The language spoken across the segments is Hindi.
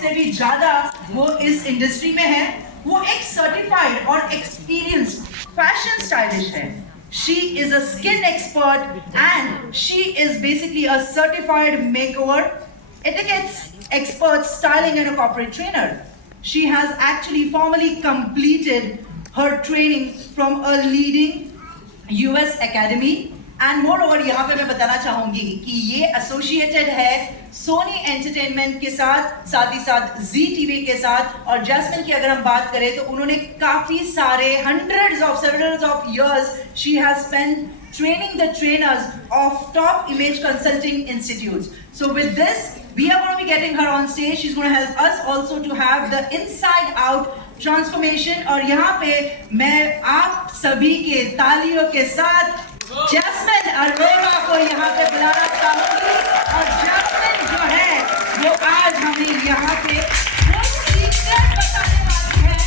से भी ज्यादा वो इस इंडस्ट्री में है। वो एक सर्टिफाइड और एक्सपीरियंस्ड फैशन स्टाइलिश है। She is a skin expert and she is basically a certified makeover, etiquette expert, styling and a corporate trainer. She has actually formally completed her training from a leading US Academy and more over यहाँ पे मैं बताना चाहूंगी कि ये एसोसिएटेड है सोनी एंटरटेनमेंट के साथ ही साथ जी टीवी के साथ। और जैस्मिन की अगर हम बात करें तो उन्होंने काफी सारे several of years she has spent training the trainers of top image consulting institutes. So with this we are going to be getting her on stage. She's going to help us also to have the inside out transformation। और यहाँ पे मैं आप सभी के तालियों के साथ जैस्मिन अरोड़ा को यहाँ पे बुलाना चाहूंगी। और जैस्मिन जो है वो आज हमें यहाँ पे वो सीक्रेट बताने वाली है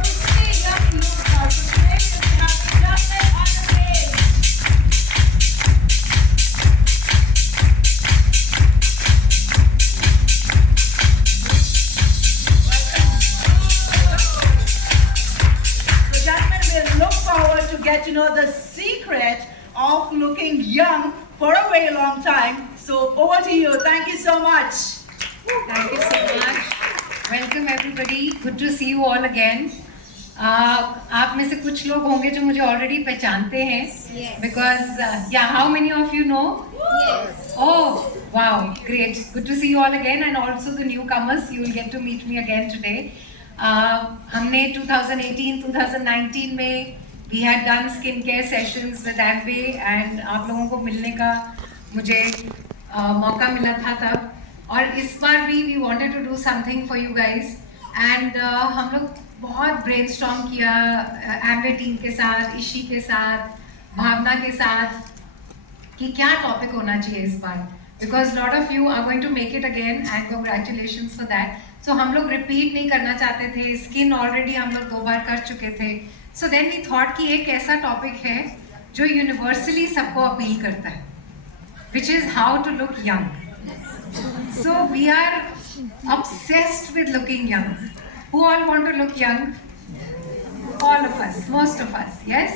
उसके यंग लुक का। Jasmine on stage. So Jasmine, we look forward to get to know the secret of looking young for a very long time. So over to you. Thank you so much. Thank you so much. Welcome everybody. Good to see you all again. आप में से कुछ लोग होंगे जो मुझे already पहचानते हैं. Yes. Because yeah, how many of you know? Yes. Oh, wow, great. Good to see you all again, and also the newcomers. You will get to meet me again today. हमने 2018, 2019 में we had done skincare sessions with Amway, and आप लोगों को मिलने का मुझे मौका मिला था तब। और इस बार भी we wanted to do something for you guys, and हम लोग बहुत brainstorm किया Amway टीम के साथ, ईशी के साथ, भावना के साथ कि क्या टॉपिक होना चाहिए इस बार, because lot of you are going to make it again and congratulations for that. So हम लोग repeat नहीं करना चाहते थे, skin already हम लोग 2 बार कर चुके थे। So then we thought कि एक ऐसा टॉपिक है जो universally सबको अपील करता है, which is how to look young. So we are obsessed with looking young. Who all want to look young? All of us, most of us, yes?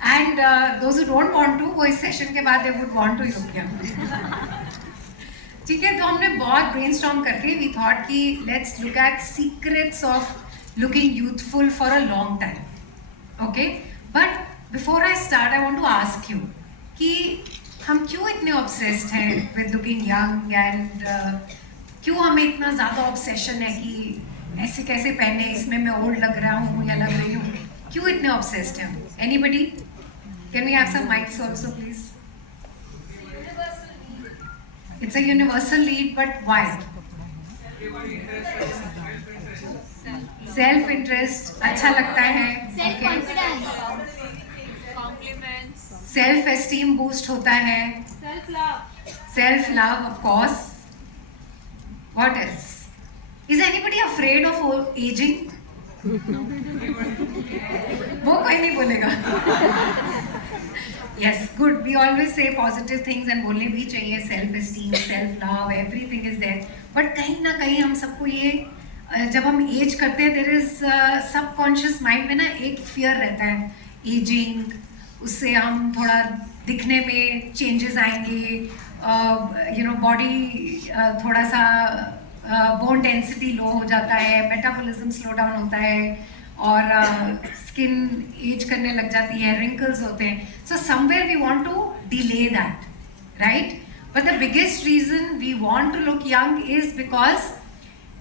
And those who don't want to, वो इस सेशन के बाद they would want to look young. ठीक है, तो हमने बहुत brainstorm करके we thought कि let's look at secrets of looking youthful for a long time. Okay, but before I start, I want to ask you कि हम क्यों इतने obsessed हैं with looking young, and क्यों हमें इतना ज़्यादा obsession है कि ऐसे कैसे पहने, इसमें मैं old लग रहा हूँ या लग रही हूँ, क्यों इतने obsessed हैं? Anybody? Can we have some mics also, please? It's a universal need, but why? Self interest, अच्छा लगता है. Self confidence. Compliments. Self esteem boost होता है. Self love. Self love, of course. What else? Is anybody afraid of aging? वो कोई नहीं बोलेगा. Yes, good. We always say positive things and बोलने भी चाहिए. Self esteem, self love, everything is there. But कहीं ना कहीं हम सबको ये जब हम एज करते हैं there is subconscious mind में ना एक fear रहता है aging, उससे हम थोड़ा दिखने में changes आएंगे, body थोड़ा सा bone density low हो जाता है, metabolism slow down होता है, और स्किन एज करने लग जाती है, wrinkles होते हैं. So somewhere we want to delay that, right? But the biggest reason we want to look young is because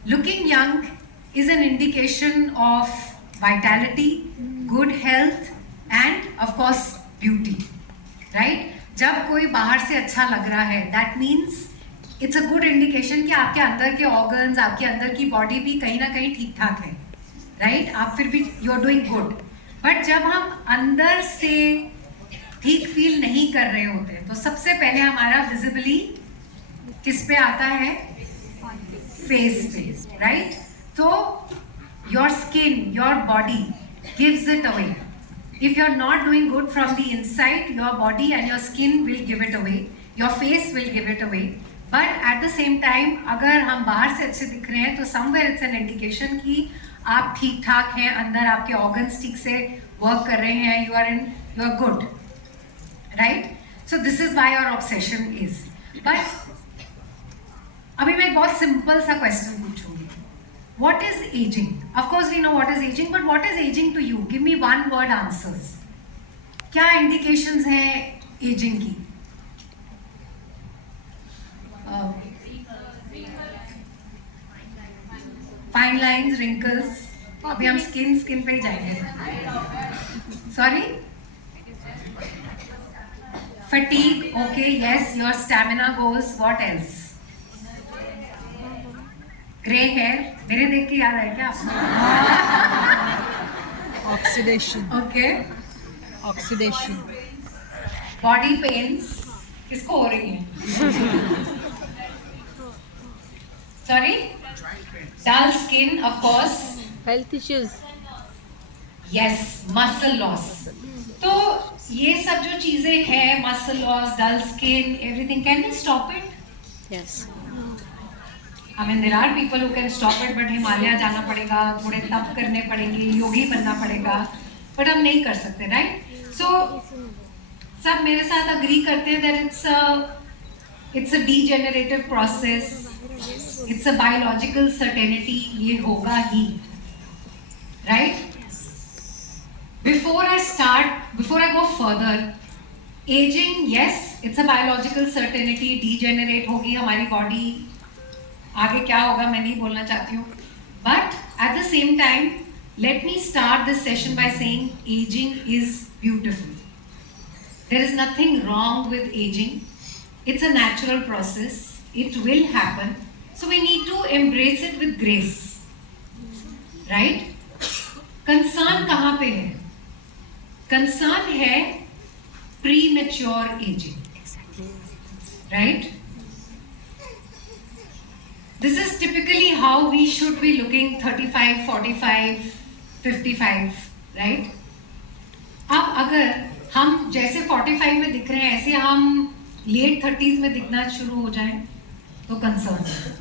looking young is an indication of vitality, good health, and of course beauty, right? जब कोई बाहर से अच्छा लग रहा है, that means it's a good indication कि आपके अंदर के organs, आपके अंदर की body भी कहीं ना कहीं ठीक ठाक है, राइट? आप फिर भी you are doing good. But जब हम अंदर से ठीक फील नहीं कर रहे होते तो सबसे पहले हमारा विजिबली किस पे आता है? फेस पे, राइट? तो your skin, your body gives it away. If you are not doing good from the inside, your body and your skin will give it away, your face will give it away. But at the same time अगर हम बाहर से अच्छे दिख रहे हैं तो समवेयर इट्स एन इंडिकेशन कि आप ठीक ठाक हैं, अंदर आपके ऑर्गन्स ठीक से वर्क कर रहे हैं, you are good, right? So this is why your obsession is. But अभी मैं एक बहुत सिंपल सा क्वेश्चन पूछूंगी. What is ageing? Of course we know what is ageing, but what is ageing to you? Give me one word answers. क्या इंडिकेशंस हैं एजिंग की? Fine lines, wrinkles. अभी हम स्किन पे ही जाएंगे. Sorry, fatigue, okay, yes, your stamina goes. What else? Gray hair. मेरे देख के याद है क्या आपको? Oxidation. Okay. Oxidation. Body pains. किसको हो रही है? Sorry? Dull skin, of course. Health issues. Yes, muscle loss. तो ये सब जो चीजें हैं, muscle loss, dull skin, everything, can we stop it? Yes. I mean, there are people who can stop it, but Himalaya जाना पड़ेगा, थोड़े तप करने पड़ेंगे, योगी बनना पड़ेगा, but हम नहीं कर सकते, right? So सब मेरे साथ agree करते हैं that it's a degenerative process, it's a biological certainty, ये होगा ही, right? Before I go further, aging, yes, it's a biological certainty. Degenerate होगी हमारी body. आगे क्या होगा मैं नहीं बोलना चाहती हूँ. But at the same time, let me start this session by saying aging is beautiful. There is nothing wrong with aging. It's a natural process. It will happen. So we need to embrace it with grace. Right? Concern कहाँ पे है? Concern है premature aging, right? This is typically how we should be looking 35, 45, 55, right? अब अगर हम जैसे 45 में दिख रहे हैं ऐसे हम late 30s में दिखना शुरू हो जाए तो concern है,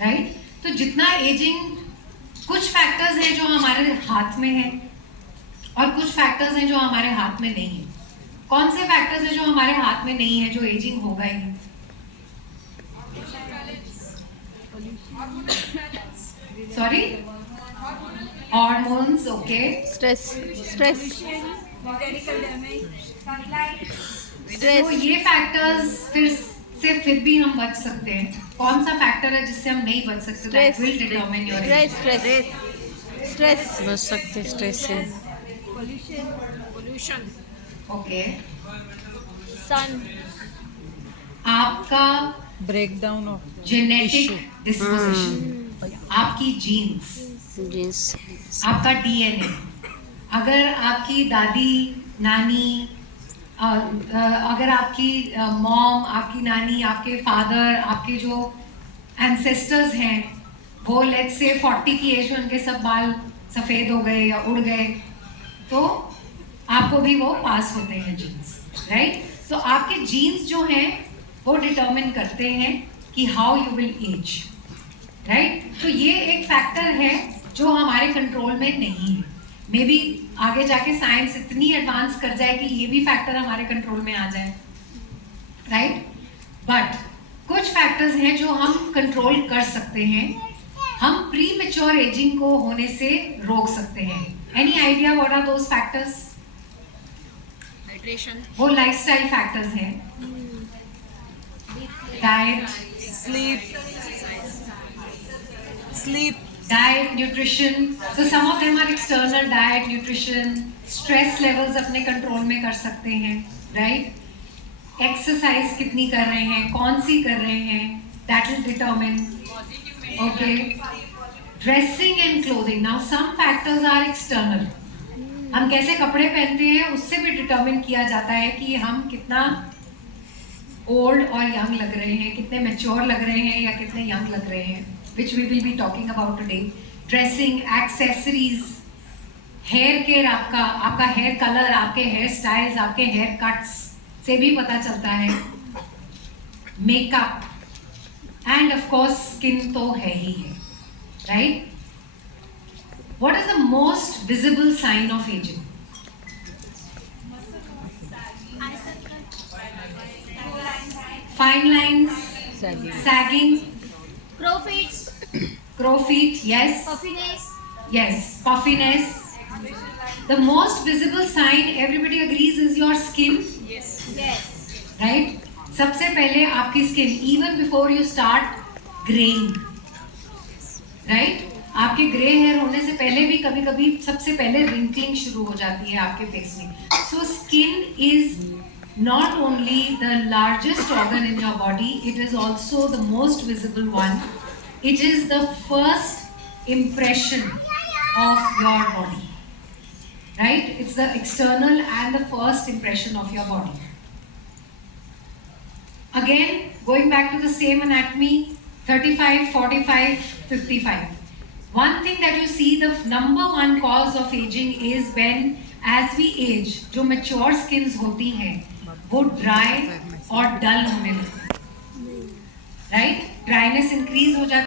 right? तो जितना aging, कुछ factors हैं जो हमारे हाथ में हैं और कुछ फैक्टर्स हैं जो हमारे हाथ में नहीं है. कौन से फैक्टर्स हैं जो हमारे हाथ में नहीं है जो एजिंग होगा ही? Sorry, hormones, okay. Stress. तो ये फैक्टर्स फिर भी हम बच सकते हैं. कौन सा फैक्टर है जिससे हम नहीं बच सकते? That will determine your age. Stress. बच सकते स्ट्रेस से. Pollution. ओके. Sun. आपका Breakdown of जेनेटिक डिस्पोजिशन, आपकी जीन्स, Jeans. आपका डीएनए. अगर आपकी दादी, नानी, अगर आपकी मॉम, आपकी नानी, आपके फादर, आपके जो एंसेस्टर्स हैं वो लेट्स से 40 की एज में उनके सब बाल सफ़ेद हो गए या उड़ गए तो आपको भी वो पास होते हैं जीन्स, राइट? तो आपके जीन्स जो हैं वो डिटर्मिन करते हैं कि how you will age, right? तो ये एक फैक्टर है जो हमारे कंट्रोल में नहीं है. मे बी आगे जाके साइंस इतनी एडवांस कर जाए कि ये भी फैक्टर हमारे कंट्रोल में आ जाए, राइट? बट कुछ फैक्टर्स हैं जो हम कंट्रोल कर सकते हैं. हम प्री मेच्योर एजिंग को होने से रोक सकते हैं. Any idea what are those factors? Hydration. वो लाइफस्टाइल फैक्टर्स हैं. Diet, diet, nutrition. So some of them are external: diet, nutrition, stress levels अपने कंट्रोल में कर सकते हैं, right? एक्सरसाइज कितनी कर रहे हैं, कौन सी कर रहे हैं, that will determine. Okay. Dressing and clothing. Now some factors are external. हम कैसे कपड़े पहनते हैं उससे भी डिटरमिन किया जाता है कि हम कितना ओल्ड और यंग लग रहे हैं, कितने मैच्योर लग रहे हैं या कितने यंग लग रहे हैं, which we will be talking about today. Dressing, accessories, hair care, आपका हेयर कलर, आपके हेयर स्टाइल्स, आपके हेयर कट्स से भी पता चलता है. Makeup, and of course skin तो है ही है, right? What is the most visible sign of aging? Fine lines, sagging, Crow feet. crow feet, yes, Puffiness. yes, puffiness. The most visible sign, everybody agrees, is your skin, Yes. right? सबसे पहले आपकी skin, even before you start graying, right? आपके ग्रे हेयर होने से पहले भी कभी कभी सबसे पहले रिंकलिंग शुरू हो जाती है आपके फेस में. So skin is not only the largest organ in your body, it is also the most visible one. It is the first impression of your body, right? It's the external and the first impression of your body. Again, going back to the same anatomy, 35, 45, 55. One thing that you see, the number one cause of aging is when, as we age, जो mature skins होती हैं, वो dry और dull होने लगती हैं, right? Dryness increase हो जाती है.